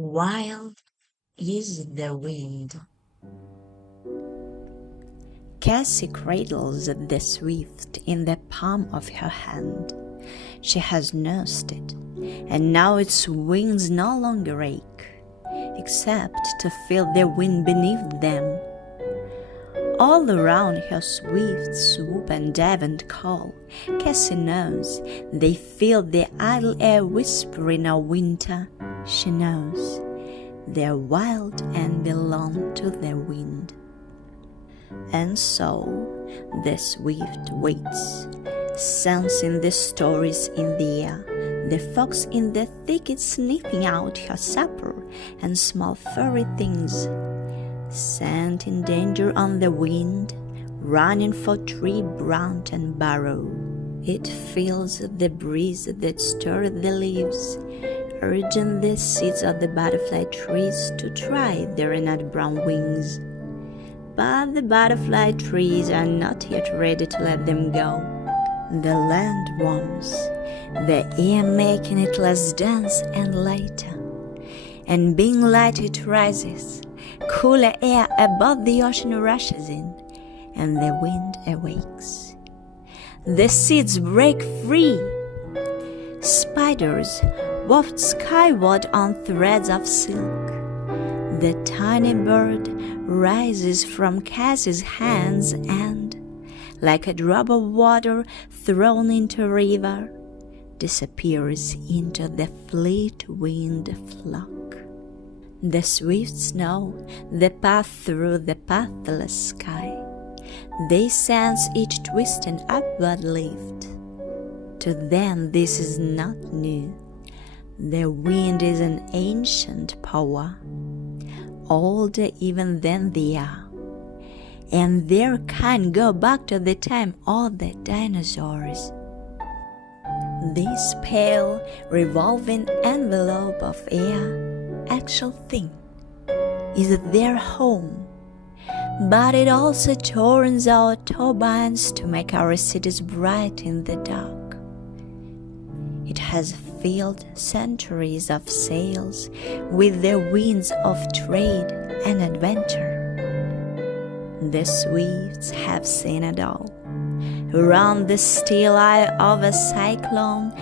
Wild is the wind. Cassie cradles the swift in the palm of her hand. She has nursed it, and now its wings no longer ache, except to feel the wind beneath them. All around her swift swoop and dive and call, Cassie knows they feel the idle air whisper in our winter. She knows they're wild and belong to the wind. And so the swift waits, sensing the stories in the air, the fox in the thicket sniffing out her supper, and small furry things scent in danger on the wind, running for tree branch and burrow. It feels the breeze that stirs the leaves, urging the seeds of the butterfly trees to try their nut brown wings. But the butterfly trees are not yet ready to let them go. The land warms, the air making it less dense and lighter, and being light it rises. Cooler air above the ocean rushes in, and the wind awakes. The seeds break free. Spiders waft skyward on threads of silk. The tiny bird rises from Cassie's hands and, like a drop of water thrown into a river, disappears into the fleet wind flock. The swifts know the path through the pathless sky. They sense each twist and upward lift. To them this is not new. The wind is an ancient power, older even than the air, and their kind go back to the time of the dinosaurs. This pale, revolving envelope of air, actual thing, is their home, but it also turns our turbines to make our cities bright in the dark. It has filled centuries of sails with the winds of trade and adventure. The swifts have seen it all. Around the still eye of a cyclone,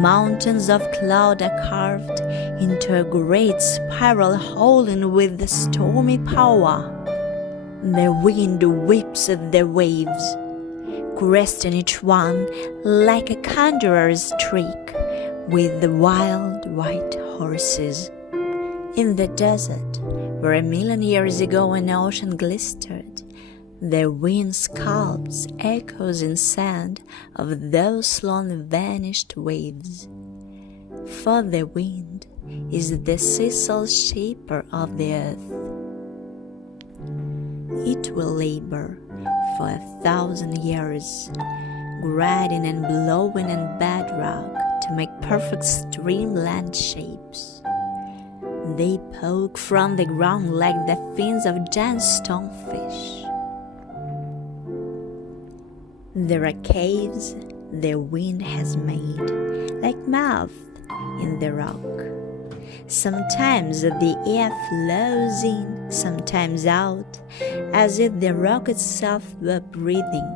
mountains of cloud are carved into a great spiral holding with the stormy power. The wind whips at the waves, cresting each one like a conjurer's trick with the wild white horses. In the desert, where 1,000,000 years ago an ocean glistered, the wind sculpts echoes in sand of those long vanished waves. For the wind is the cecil shaper of the earth. It will labor for 1,000 years, grinding and blowing in bedrock to make perfect streamland shapes. They poke from the ground like the fins of giant stonefish. There are caves the wind has made, like mouths in the rock. Sometimes the air flows in, sometimes out, as if the rock itself were breathing.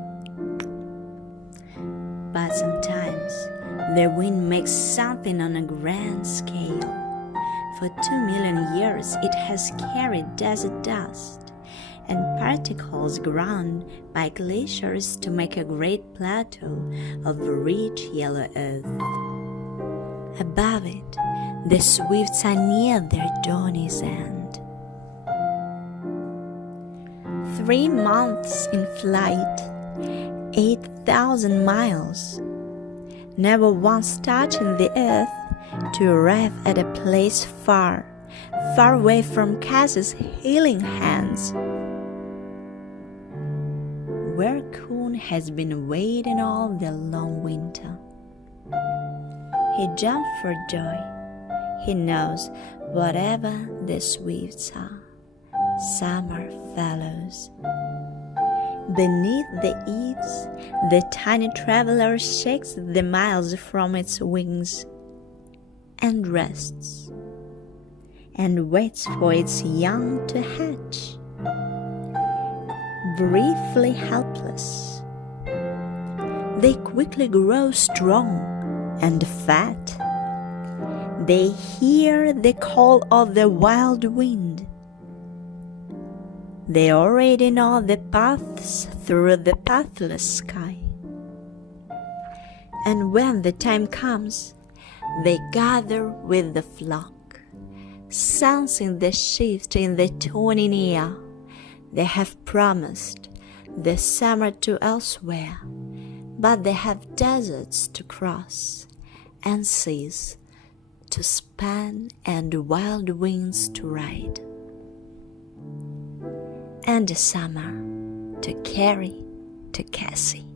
But sometimes the wind makes something on a grand scale. For 2,000,000 years it has carried desert dust and particles ground by glaciers to make a great plateau of rich yellow earth. Above it, the swifts are near their journey's end. 3 months in flight, 8,000 miles, never once touching the earth to arrive at a place far, far away from Cassie's healing hands, where Kun has been waiting all the long winter. He jumped for joy. He knows whatever the swifts are, summer fellows. Beneath the eaves, the tiny traveler shakes the miles from its wings and rests. and waits for its young to hatch. Briefly helpless, they quickly grow strong and fat. They hear the call of the wild wind. They already know the paths through the pathless sky. And when the time comes, they gather with the flock, sensing the shift in the tuning air. They have promised the summer to elsewhere, but they have deserts to cross, and seas to span, and wild winds to ride, and the summer to carry to Cassie.